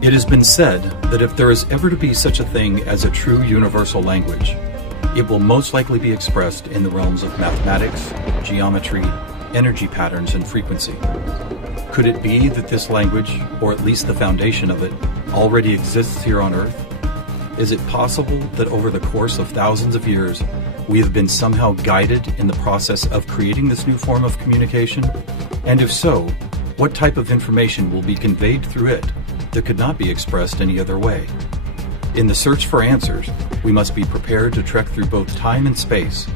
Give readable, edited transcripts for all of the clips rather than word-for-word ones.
It has been said that if there is ever to be such a thing as a true universal language, it will most likely be expressed in the realms of mathematics, geometry, energy patterns, and frequency. Could it be that this language, or at least the foundation of it, already exists here on Earth? Is it possible that over the course of thousands of years, we have been somehow guided in the process of creating this new form of communication? And if so, what type of information will be conveyed through it that could not be expressed any other way? In the search for answers, we must be prepared to trek through both time and space,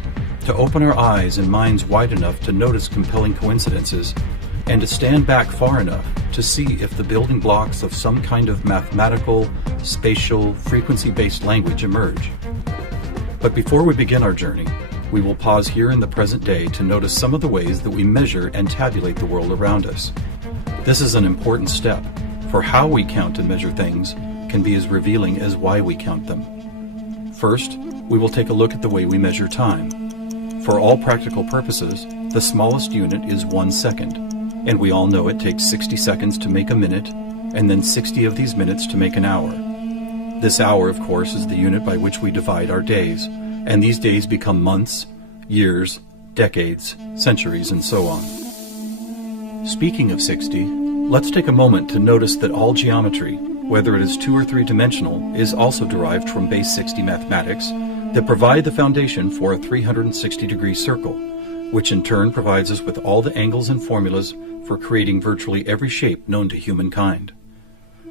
to open our eyes and minds wide enough to notice compelling coincidences, and to stand back far enough to see if the building blocks of some kind of mathematical, spatial, frequency-based language emerge. But before we begin our journey, we will pause here in the present day to notice some of the ways that we measure and tabulate the world around us. This is an important step, for how we count and measure things can be as revealing as why we count them. First, we will take a look at the way we measure time. For all practical purposes, the smallest unit is 1 second, and we all know it takes 60 seconds to make a minute, and then 60 of these minutes to make an hour. This hour, of course, is the unit by which we divide our days, and these days become months, years, decades, centuries, and so on. Speaking of 60, let's take a moment to notice that all geometry, whether it is 2 or 3 dimensional, is also derived from base 60 mathematics that provide the foundation for a 360-degree circle, which in turn provides us with all the angles and formulas for creating virtually every shape known to humankind.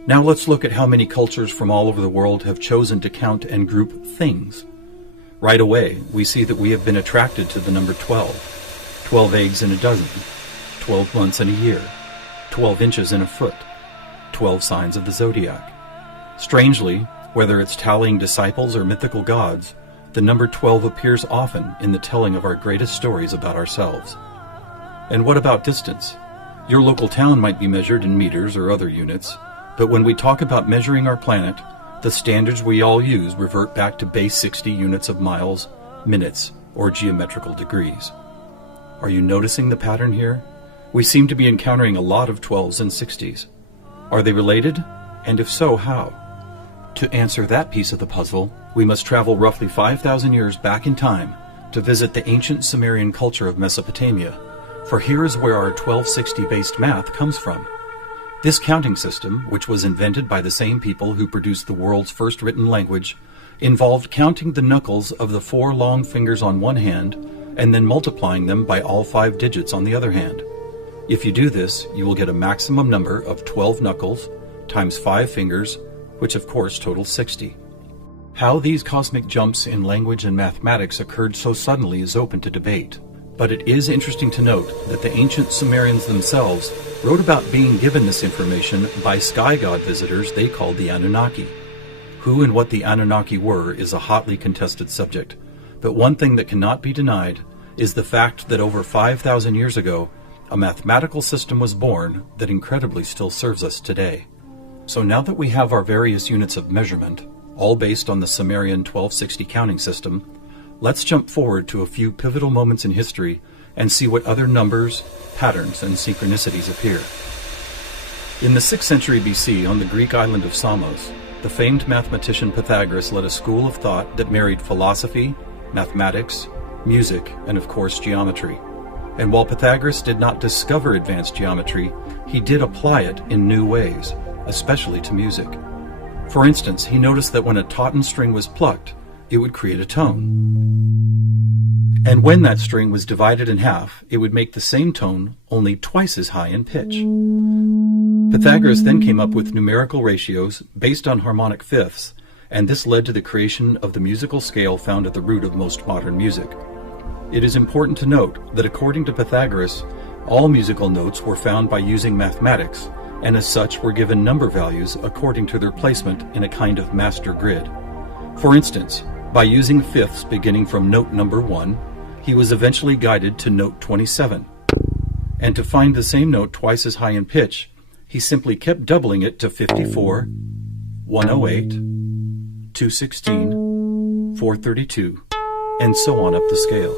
Now let's look at how many cultures from all over the world have chosen to count and group things. Right away, we see that we have been attracted to the number 12. 12 eggs in a dozen, 12 months in a year, 12 inches in a foot, 12 signs of the zodiac. Strangely, whether it's tallying disciples or mythical gods, the number 12 appears often in the telling of our greatest stories about ourselves. And what about distance? Your local town might be measured in meters or other units, but when we talk about measuring our planet, the standards we all use revert back to base 60 units of miles, minutes, or geometrical degrees. Are you noticing the pattern here? We seem to be encountering a lot of 12s and 60s. Are they related? And if so, how? To answer that piece of the puzzle, we must travel roughly 5,000 years back in time to visit the ancient Sumerian culture of Mesopotamia, for here is where our 1260-based math comes from. This counting system, which was invented by the same people who produced the world's first written language, involved counting the knuckles of the 4 long fingers on one hand and then multiplying them by all 5 digits on the other hand. If you do this, you will get a maximum number of 12 knuckles times 5 fingers, which of course totals 60. How these cosmic jumps in language and mathematics occurred so suddenly is open to debate. But it is interesting to note that the ancient Sumerians themselves wrote about being given this information by sky god visitors they called the Anunnaki. Who and what the Anunnaki were is a hotly contested subject, but one thing that cannot be denied is the fact that over 5,000 years ago, a mathematical system was born that incredibly still serves us today. So now that we have our various units of measurement, all based on the Sumerian 1260 counting system, let's jump forward to a few pivotal moments in history and see what other numbers, patterns, and synchronicities appear. In the 6th century BC, on the Greek island of Samos, the famed mathematician Pythagoras led a school of thought that married philosophy, mathematics, music, and of course geometry. And while Pythagoras did not discover advanced geometry, he did apply it in new ways, especially to music. For instance, he noticed that when a tauten string was plucked, it would create a tone. And when that string was divided in half, it would make the same tone only twice as high in pitch. Pythagoras then came up with numerical ratios based on harmonic fifths, and this led to the creation of the musical scale found at the root of most modern music. It is important to note that according to Pythagoras, all musical notes were found by using mathematics, and as such were given number values according to their placement in a kind of master grid. For instance, by using fifths beginning from note number 1, he was eventually guided to note 27. And to find the same note twice as high in pitch, he simply kept doubling it to 54, 108, 216, 432, and so on up the scale.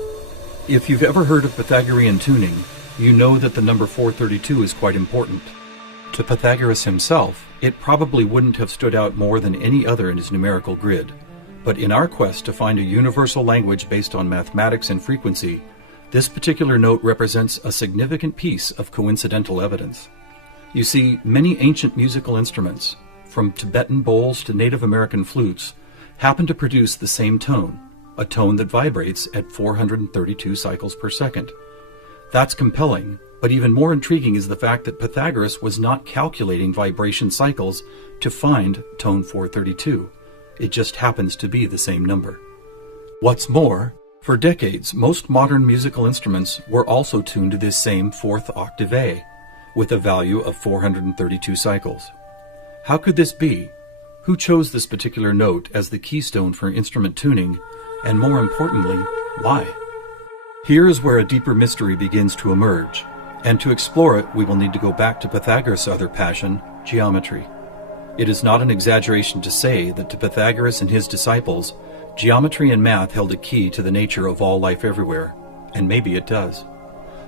If you've ever heard of Pythagorean tuning, you know that the number 432 is quite important. To Pythagoras himself, it probably wouldn't have stood out more than any other in his numerical grid. But in our quest to find a universal language based on mathematics and frequency, this particular note represents a significant piece of coincidental evidence. You see, many ancient musical instruments, from Tibetan bowls to Native American flutes, happen to produce the same tone, a tone that vibrates at 432 cycles per second. That's compelling, but even more intriguing is the fact that Pythagoras was not calculating vibration cycles to find tone 432. It just happens to be the same number. What's more, for decades, most modern musical instruments were also tuned to this same fourth octave A, with a value of 432 cycles. How could this be? Who chose this particular note as the keystone for instrument tuning, and more importantly, why? Here is where a deeper mystery begins to emerge, and to explore it we will need to go back to Pythagoras' other passion, geometry. It is not an exaggeration to say that to Pythagoras and his disciples, geometry and math held a key to the nature of all life everywhere, and maybe it does.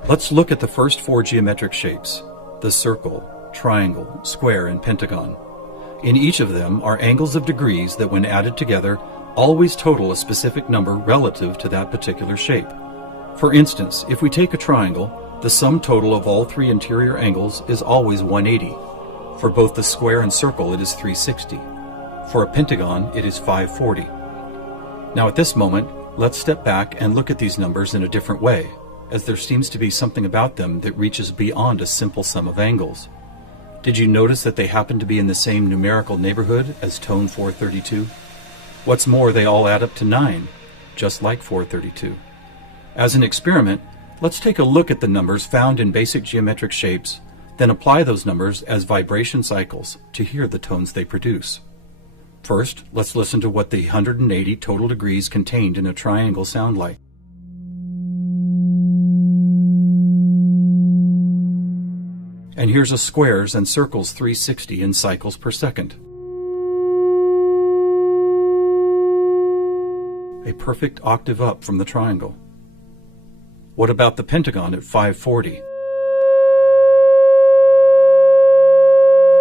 Let's look at the first four geometric shapes, the circle, triangle, square, and pentagon. In each of them are angles of degrees that, when added together, always total a specific number relative to that particular shape. For instance, if we take a triangle, the sum total of all three interior angles is always 180. For both the square and circle, it is 360. For a pentagon, it is 540. Now at this moment, let's step back and look at these numbers in a different way, as there seems to be something about them that reaches beyond a simple sum of angles. Did you notice that they happen to be in the same numerical neighborhood as tone 432? What's more, they all add up to 9, just like 432. As an experiment, let's take a look at the numbers found in basic geometric shapes, then apply those numbers as vibration cycles to hear the tones they produce. First, let's listen to what the 180 total degrees contained in a triangle sound like. And here's a squares and circles 360 in cycles per second. A perfect octave up from the triangle. What about the pentagon at 540?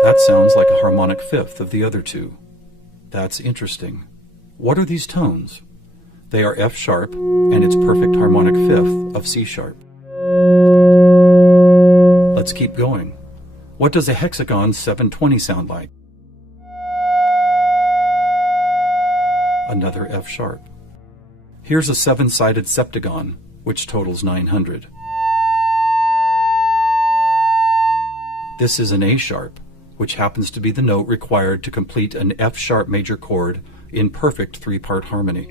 That sounds like a harmonic fifth of the other two. That's interesting. What are these tones? They are F sharp and its perfect harmonic fifth of C sharp. Let's keep going. What does a hexagon 720 sound like? Another F sharp. Here's a seven-sided septagon, which totals 900. This is an A sharp, which happens to be the note required to complete an F sharp major chord in perfect three-part harmony.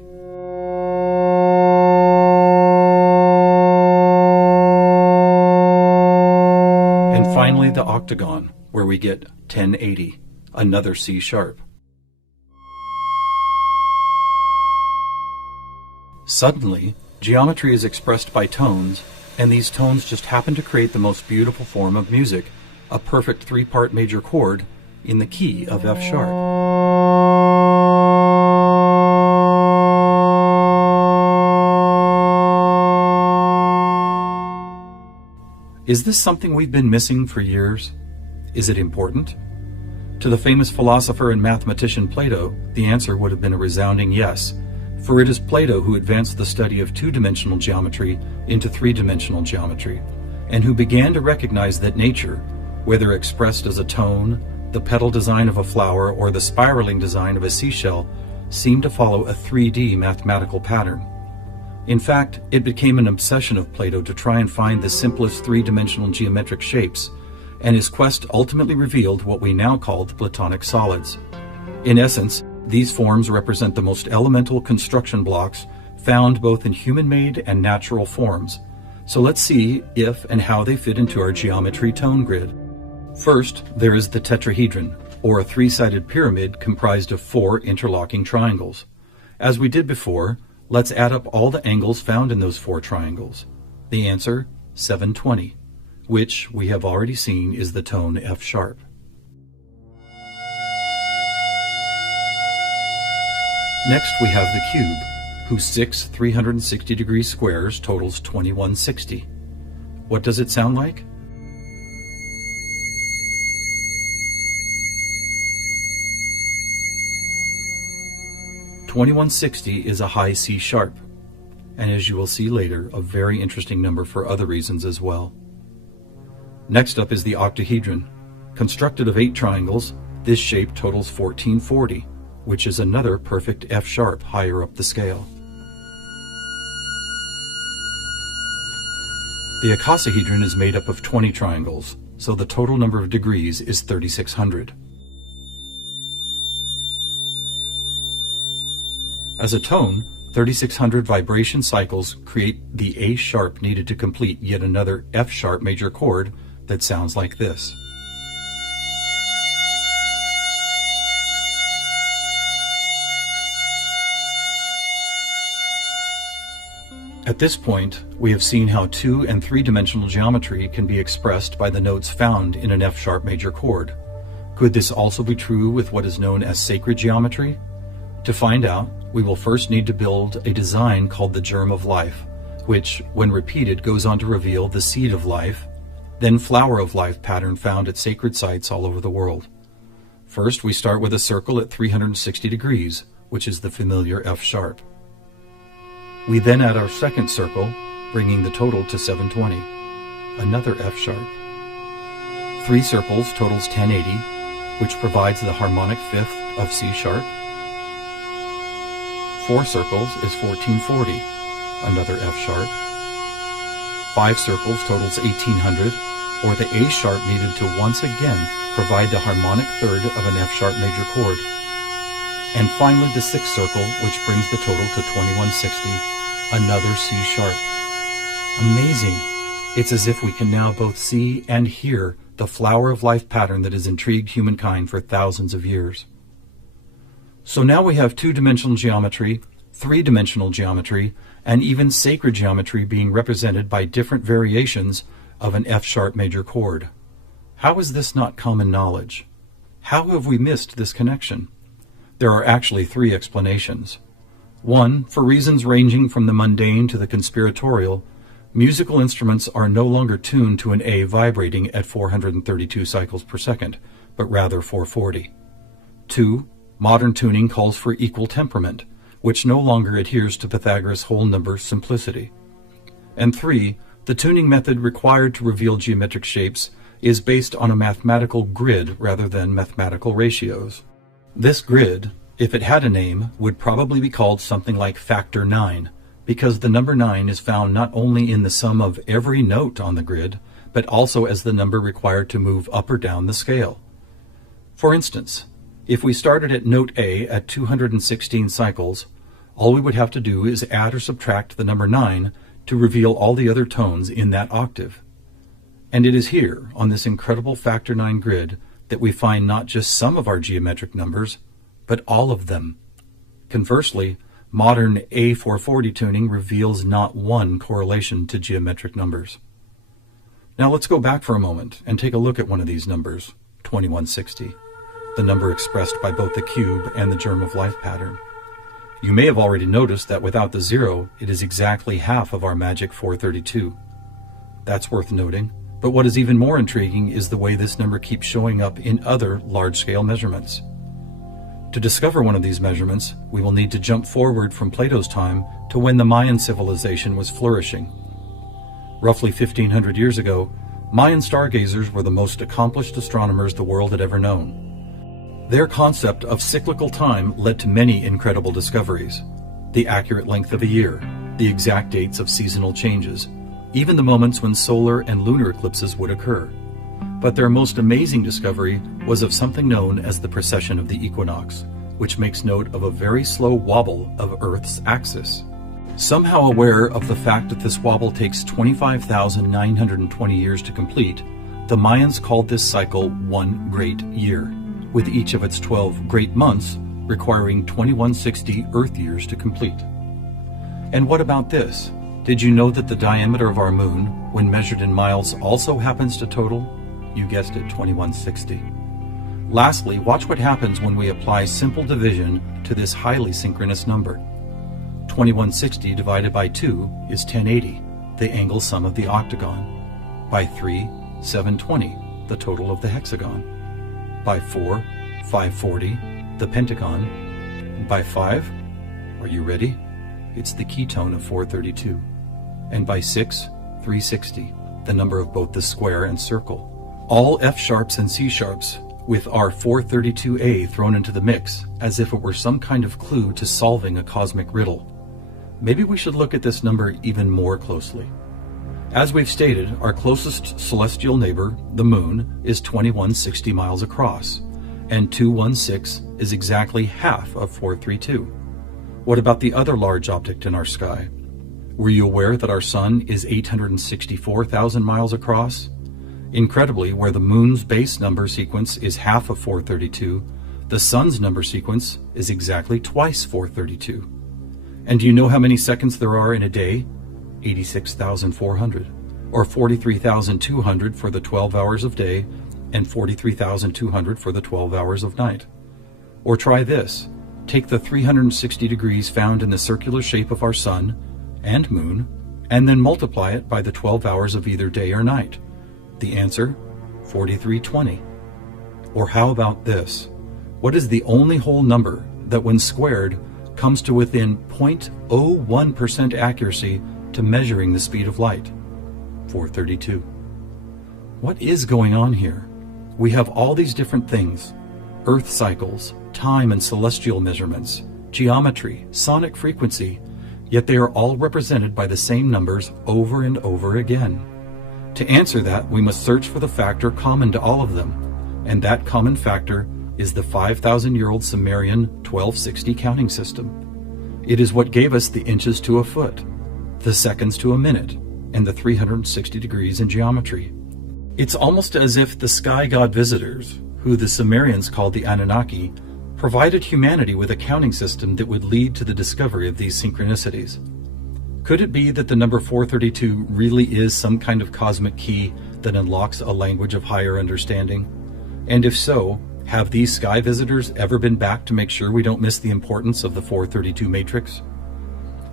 And finally the octagon, where we get 1080, another C sharp. Suddenly, geometry is expressed by tones, and these tones just happen to create the most beautiful form of music, a perfect three-part major chord in the key of F sharp. Is this something we've been missing for years? Is it important? To the famous philosopher and mathematician Plato, the answer would have been a resounding yes, for it is Plato who advanced the study of two-dimensional geometry into three-dimensional geometry, and who began to recognize that nature, whether expressed as a tone, the petal design of a flower, or the spiraling design of a seashell, seemed to follow a 3D mathematical pattern. In fact, it became an obsession of Plato to try and find the simplest three-dimensional geometric shapes, and his quest ultimately revealed what we now call the Platonic solids. In essence, these forms represent the most elemental construction blocks found both in human-made and natural forms. So let's see if and how they fit into our geometry tone grid. First, there is the tetrahedron, or a three-sided pyramid comprised of four interlocking triangles. As we did before, let's add up all the angles found in those four triangles. The answer, 720, which we have already seen is the tone F sharp. Next we have the cube, whose six 360-degree squares totals 2160. What does it sound like? 2160 is a high C sharp, and as you will see later, a very interesting number for other reasons as well. Next up is the octahedron. Constructed of 8 triangles, this shape totals 1440, which is another perfect F sharp higher up the scale. The icosahedron is made up of 20 triangles, so the total number of degrees is 3600. As a tone, 3600 vibration cycles create the A sharp needed to complete yet another F sharp major chord that sounds like this. At this point, we have seen how 2- and 3-dimensional geometry can be expressed by the notes found in an F sharp major chord. Could this also be true with what is known as sacred geometry? To find out, we will first need to build a design called the germ of life, which, when repeated, goes on to reveal the seed of life, then flower of life pattern found at sacred sites all over the world. First, we start with a circle at 360 degrees, which is the familiar F sharp. We then add our second circle, bringing the total to 720, another F sharp. 3 circles totals 1080, which provides the harmonic fifth of C sharp. 4 circles is 1440, another F sharp. 5 circles totals 1800, or the A sharp needed to once again provide the harmonic third of an F sharp major chord. And finally the 6th circle, which brings the total to 2160, another C sharp. Amazing! It's as if we can now both see and hear the flower of life pattern that has intrigued humankind for thousands of years. So now we have 2-dimensional geometry, 3-dimensional geometry, and even sacred geometry being represented by different variations of an F sharp major chord. How is this not common knowledge? How have we missed this connection? There are actually 3 explanations. 1, for reasons ranging from the mundane to the conspiratorial, musical instruments are no longer tuned to an A vibrating at 432 cycles per second, but rather 440. 2, modern tuning calls for equal temperament, which no longer adheres to Pythagoras' whole number simplicity. And 3, the tuning method required to reveal geometric shapes is based on a mathematical grid rather than mathematical ratios. This grid, if it had a name, would probably be called something like factor 9, because the number 9 is found not only in the sum of every note on the grid, but also as the number required to move up or down the scale. For instance, if we started at note A at 216 cycles, all we would have to do is add or subtract the number 9 to reveal all the other tones in that octave. And it is here, on this incredible factor 9 grid, that we find not just some of our geometric numbers, but all of them. Conversely, modern A440 tuning reveals not one correlation to geometric numbers. Now let's go back for a moment and take a look at one of these numbers, 2160. The number expressed by both the cube and the germ of life pattern. You may have already noticed that without the 0, it is exactly half of our magic 432. That's worth noting, but what is even more intriguing is the way this number keeps showing up in other large-scale measurements. To discover one of these measurements, we will need to jump forward from Plato's time to when the Mayan civilization was flourishing. Roughly 1500 years ago, Mayan stargazers were the most accomplished astronomers the world had ever known. Their concept of cyclical time led to many incredible discoveries. The accurate length of a year, the exact dates of seasonal changes, even the moments when solar and lunar eclipses would occur. But their most amazing discovery was of something known as the precession of the equinox, which makes note of a very slow wobble of Earth's axis. Somehow aware of the fact that this wobble takes 25,920 years to complete, the Mayans called this cycle one great year, with each of its 12 great months requiring 2160 Earth years to complete. And what about this? Did you know that the diameter of our moon, when measured in miles, also happens to total, you guessed it, 2160? Lastly, watch what happens when we apply simple division to this highly synchronous number. 2160 divided by 2 is 1080, the angle sum of the octagon. By 3, 720, the total of the hexagon. By 4, 540, the pentagon. By 5, Are you ready? It's the ketone of 432. And by 6, 360, the number of both the square and circle. All F sharps and C sharps with our 432A thrown into the mix as if it were some kind of clue to solving a cosmic riddle. Maybe we should look at this number even more closely. As we've stated, our closest celestial neighbor, the Moon, is 2160 miles across, and 216 is exactly half of 432. What about the other large object in our sky? Were you aware that our Sun is 864,000 miles across? Incredibly, where the Moon's base number sequence is half of 432, the Sun's number sequence is exactly twice 432. And do you know how many seconds there are in a day? 86,400, or 43,200 for the 12 hours of day and 43,200 for the 12 hours of night. Or try this. Take the 360 degrees found in the circular shape of our Sun and Moon, and then multiply it by the 12 hours of either day or night. The answer, 4320. Or how about this? What is the only whole number that when squared comes to within 0.01% accuracy to measuring the speed of light? 432. What is going on here? We have all these different things: Earth cycles, time and celestial measurements, geometry, sonic frequency, yet they are all represented by the same numbers over and over again. To answer that, we must search for the factor common to all of them, and that common factor is the 5,000-year-old Sumerian 1260 counting system. It is what gave us the inches to a foot, the seconds to a minute, and the 360 degrees in geometry. It's almost as if the sky god visitors, who the Sumerians called the Anunnaki, provided humanity with a counting system that would lead to the discovery of these synchronicities. Could it be that the number 432 really is some kind of cosmic key that unlocks a language of higher understanding? And if so, have these sky visitors ever been back to make sure we don't miss the importance of the 432 matrix?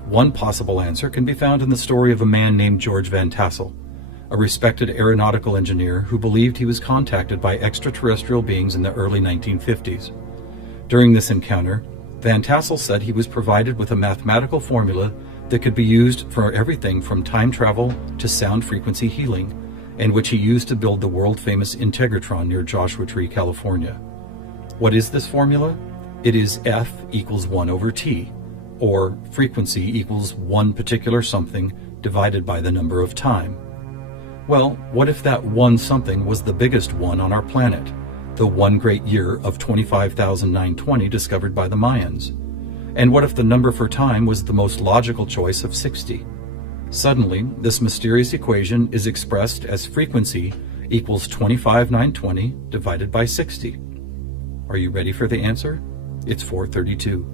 One possible answer can be found in the story of a man named George Van Tassel, a respected aeronautical engineer who believed he was contacted by extraterrestrial beings in the early 1950s. During this encounter, Van Tassel said he was provided with a mathematical formula that could be used for everything from time travel to sound frequency healing, and which he used to build the world-famous Integratron near Joshua Tree, California. What is this formula? It is F equals 1 over T, or frequency equals one particular something divided by the number of time. Well, what if that one something was the biggest one on our planet, the one great year of 25,920 discovered by the Mayans? And what if the number for time was the most logical choice of 60? Suddenly, this mysterious equation is expressed as frequency equals 25,920 divided by 60. Are you ready for the answer? It's 432.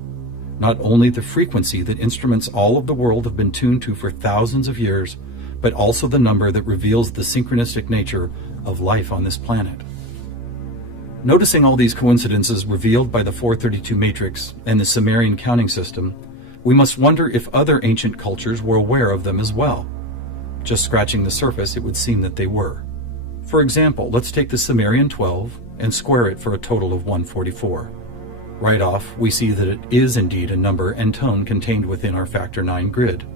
Not only the frequency that instruments all of the world have been tuned to for thousands of years, but also the number that reveals the synchronistic nature of life on this planet. Noticing all these coincidences revealed by the 432 matrix and the Sumerian counting system, we must wonder if other ancient cultures were aware of them as well. Just scratching the surface, it would seem that they were. For example, let's take the Sumerian 12 and square it for a total of 144. Right off, we see that it is indeed a number and tone contained within our factor 9 grid.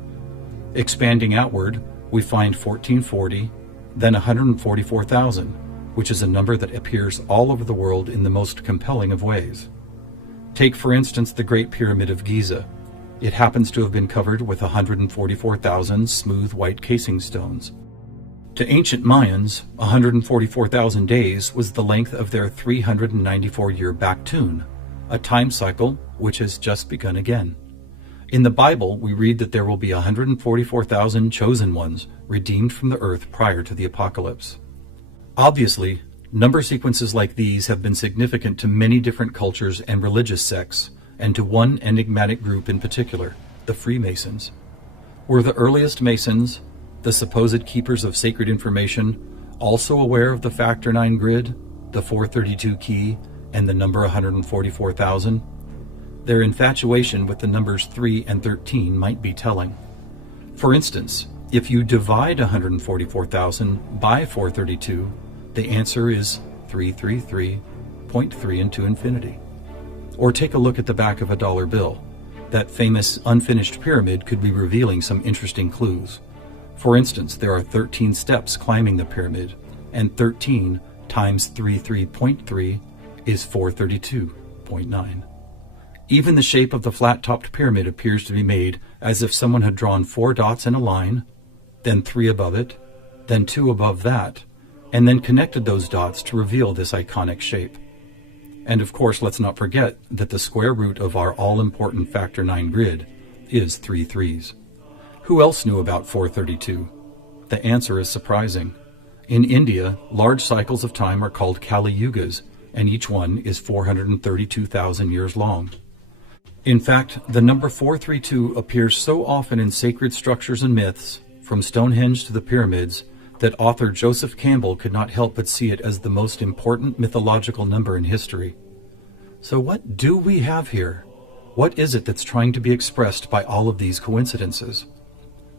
Expanding outward, we find 1440, then 144,000, which is a number that appears all over the world in the most compelling of ways. Take, for instance, the Great Pyramid of Giza. It happens to have been covered with 144,000 smooth white casing stones. To ancient Mayans, 144,000 days was the length of their 394-year Baktun, a time cycle which has just begun again. In the Bible, we read that there will be 144,000 chosen ones redeemed from the earth prior to the apocalypse. Obviously, number sequences like these have been significant to many different cultures and religious sects, and to one enigmatic group in particular, the Freemasons. Were the earliest Masons, the supposed keepers of sacred information, also aware of the Factor 9 grid, the 432 key, and the number 144,000? Their infatuation with the numbers 3 and 13 might be telling. For instance, if you divide 144,000 by 432, the answer is 333.3 into infinity. Or take a look at the back of a dollar bill. That famous unfinished pyramid could be revealing some interesting clues. For instance, there are 13 steps climbing the pyramid, and 13 times 33.3 is 432.9. Even the shape of the flat-topped pyramid appears to be made as if someone had drawn 4 dots in a line, then 3 above it, then 2 above that, and then connected those dots to reveal this iconic shape. And of course, let's not forget that the square root of our all-important factor 9 grid is 3 threes. Who else knew about 432? The answer is surprising. In India, large cycles of time are called Kali Yugas, and each one is 432,000 years long. In fact, the number 432 appears so often in sacred structures and myths, from Stonehenge to the pyramids, that author Joseph Campbell could not help but see it as the most important mythological number in history. So what do we have here? What is it that's trying to be expressed by all of these coincidences?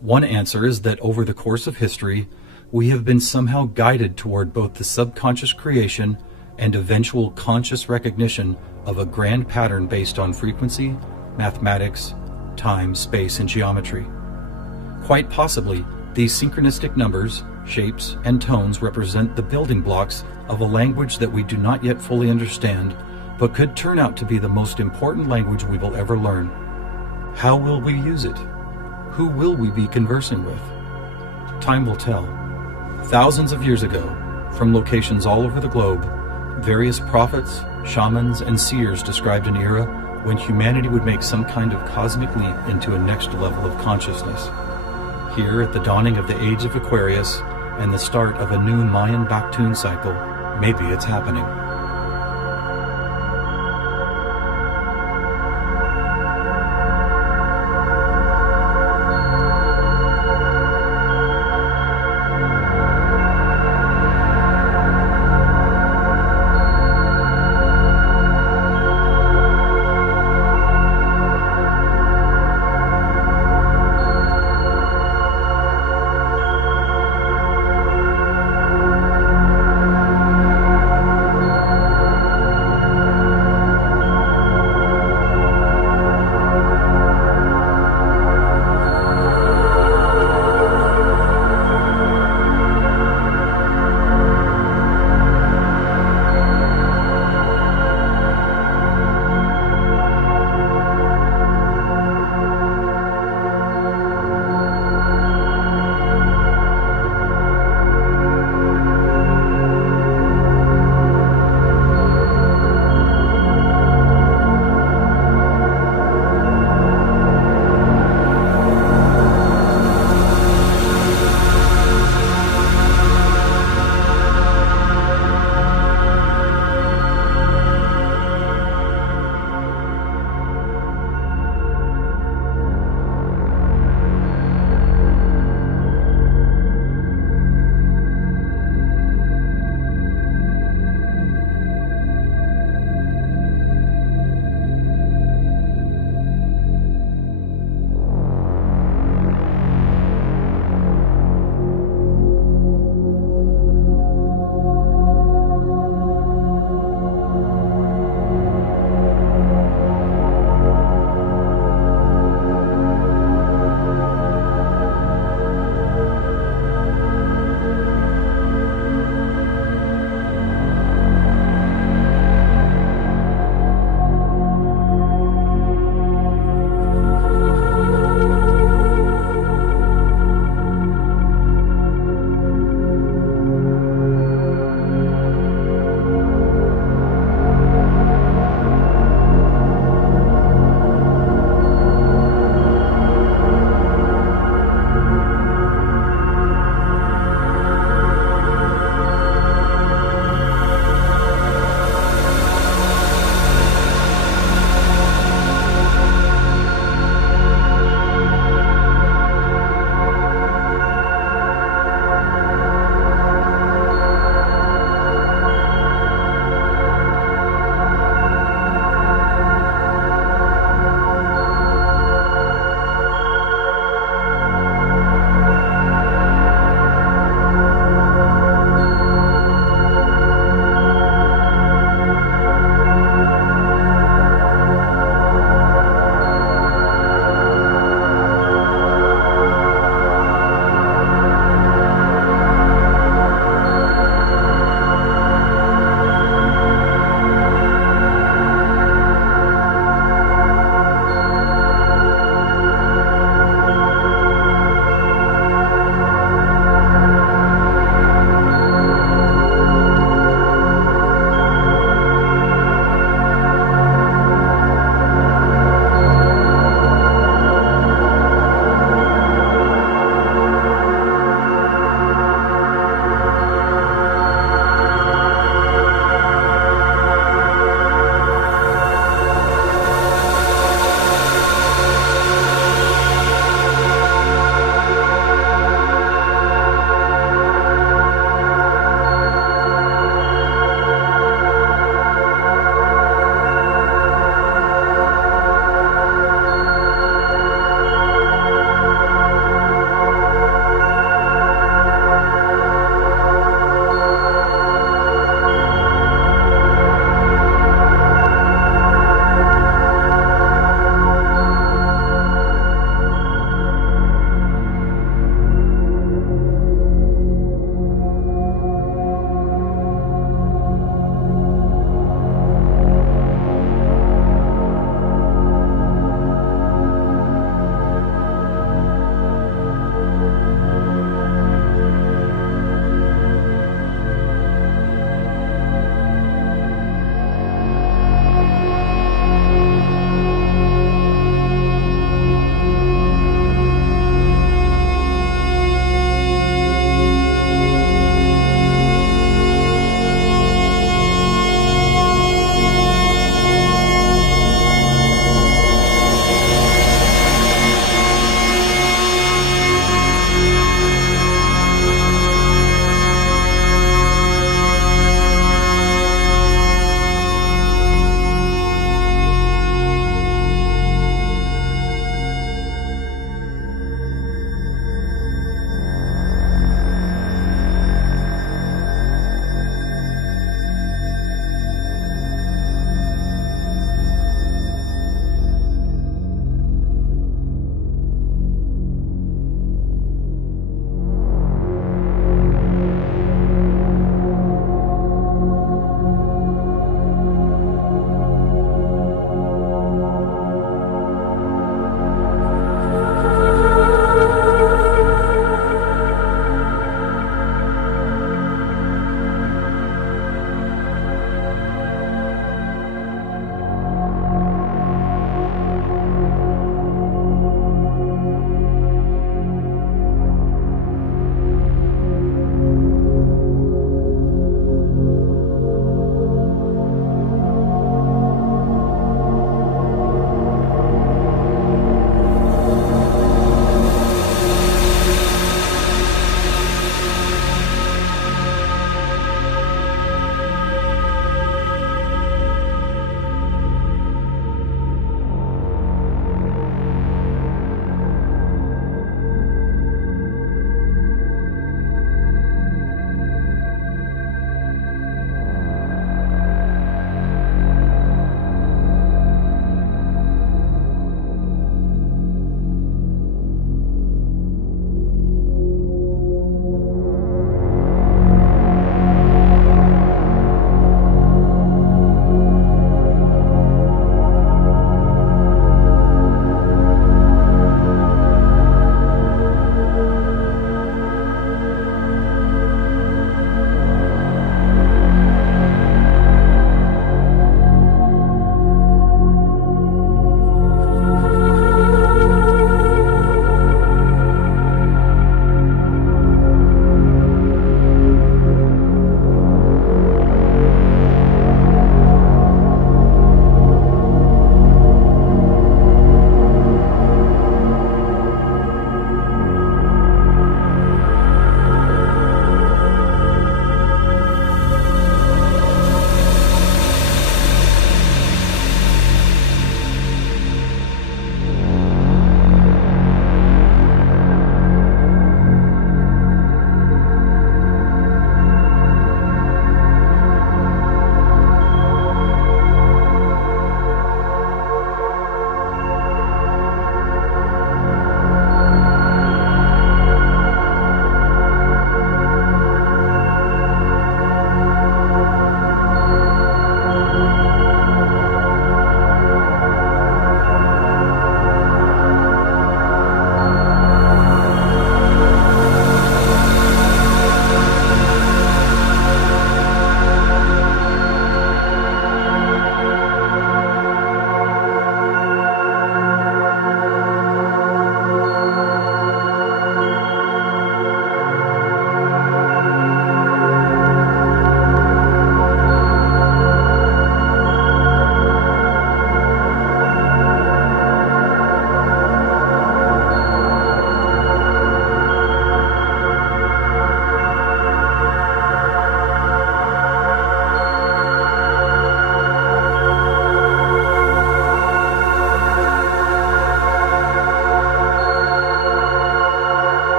One answer is that over the course of history, we have been somehow guided toward both the subconscious creation and eventual conscious recognition of a grand pattern based on frequency, mathematics, time, space, and geometry. Quite possibly, these synchronistic numbers, shapes, and tones represent the building blocks of a language that we do not yet fully understand, but could turn out to be the most important language we will ever learn. How will we use it? Who will we be conversing with? Time will tell. Thousands of years ago, from locations all over the globe, various prophets, shamans, and seers described an era when humanity would make some kind of cosmic leap into a next level of consciousness. Here, at the dawning of the age of Aquarius and the start of a new Mayan Baktun cycle, maybe it's happening.